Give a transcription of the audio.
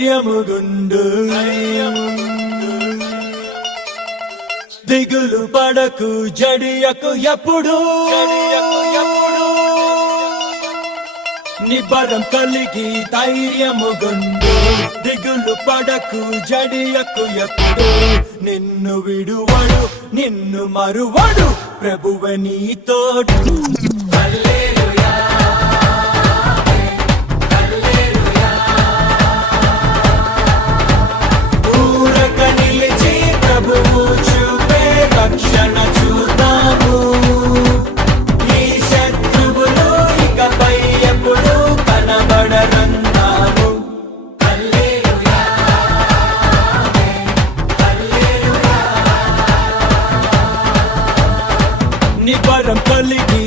ధైర్యముగుండు దిగులు పడకు జడియకు ఎప్పుడు నిబరం కలిగి ధైర్యముగుండు దిగులు పడకు జడియకు ఎప్పుడు నిన్ను విడువడు నిన్ను మరువడు ప్రభువే నీ తోడు ఊరక నిలిచి ప్రభువు చూపే రక్షణ చూద్దాము ఈ శత్రువులు ఇకపై ఎప్పుడు కనబడరన్నాము నిబరం కలిగి